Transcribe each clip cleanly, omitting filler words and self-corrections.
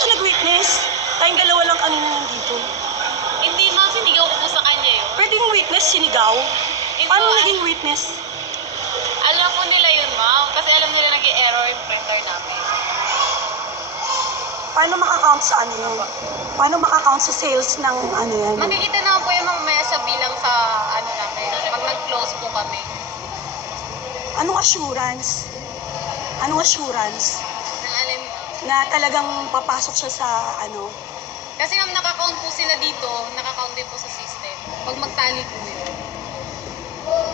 siya nag-witness. Tayong dalawa lang kanina nandito. Hindi ma'am, sinigaw ko po sa kanya yun. Pwedeng witness, sinigaw. Paano naging witness? Alam po nila yun ma'am, kasi alam nila nag-error yung printer namin. Paano makakount sa ano yun? Paano makakount sa sales ng ano yan? Makikita naman po yung mamaya sa bilang sa ano namin, pag nag-close po kami. Anong assurance? Anong assurance? Nang alin ma'am. Na talagang papasok siya sa ano? Kasi ma'am, nakakount po sila dito, nakakount din po sa system. Pag magtali po yun.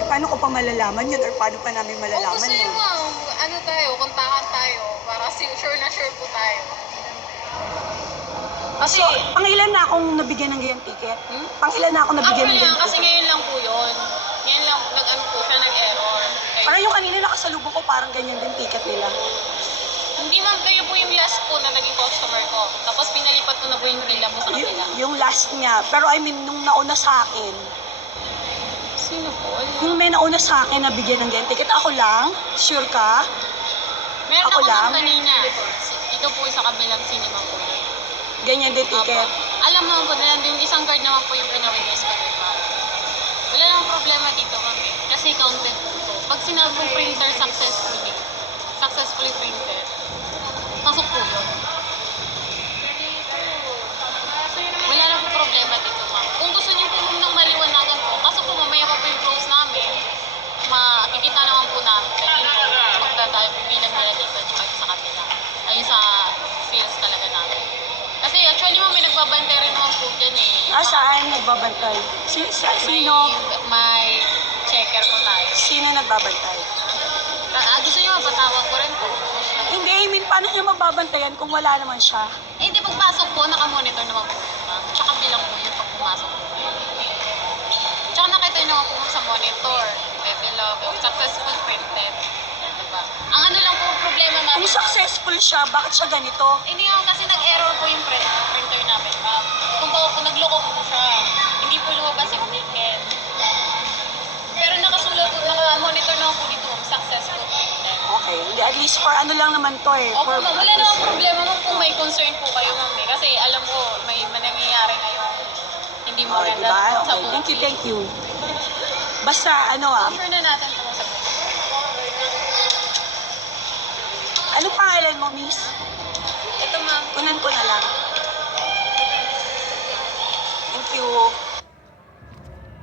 Paano ko pa malalaman yun or paano pa namin Kung malalaman gusto yun? niyo ma'am, ano tayo, kontakan tayo, para sure na sure po tayo. Kasi, So, pangilan na akong nabigyan ng ganyan ticket? Pangilan na ako nabigyan ng actually ganyan kasi ticket? ngayon lang po yun. Ngayon lang, nag-ano po siya, nag-error. Parang yung kanina nakasalubong ko, parang ganyan din ticket nila. Hindi ma'am, kayo po yung last po na naging customer ko. Tapos pinalipat ko na po yung pila po sa kabila. Yung last niya. Pero I mean, nung nauna sa akin, Sino po? yung may nauna sa akin na bigyan ng ganyan ticket, ako lang? Sure ka? Meron Ako ako lang? ma'am kanina. Ito po sa kabilang cinema po. Ganyan din ticket. Alam naman po na nandun, isang guard naman po yung pinawitness ko din ma'am. Wala namang problema dito ma'am eh. Kasi counted po ito. Pag sinabi po printer successfully printed, pasok po yun. Wala na po problema dito ma'am. Kung gusto niyo po nang maliwanagan po, kaso po mamaya pa po yung close namin, makikita naman po namin yun po, magdadayo po bilang nila dito at sa kanila. Ayun sa sales talaga namin. Kasi actually ma'am, may nagbabantay rin naman po dyan eh. Saan nagbabantay? Sino? May checker po tayo. Sino nagbabantay? Gusto niyo mapatawag ko rin po. Hindi, I mean, paano niya mababantayan kung wala naman siya? Eh, hindi pagpasok po, nakamonitor naman po yun ma'am. Tsaka bilang po yun pag pumasok po. Tsaka nakita nyo naman po sa monitor. Develop, successful printed. Diba? Ang ano lang po problema namin. Kung successful siya, bakit siya ganito? Hindi nga kasi nag-error po yung printer namin ma'am. Kung nagloko po siya, hindi po lumabas yung ticket. Pero nakasulat po, naka-monitor naman po dito ma'am, successful printed. Okay, hindi, at least for ano lang naman to eh. Opo For, ma'am, wala namang problema ma'am kung may concern po kayo ma'am eh. Kasi alam ko may nangyayari ngayon. Hindi mo Oh, ganda diba? sa Okay, booking. thank you. Basta, ano Sure na natin po sa booking. ano pangalan mo, miss? Ito ma'am. Kunan ko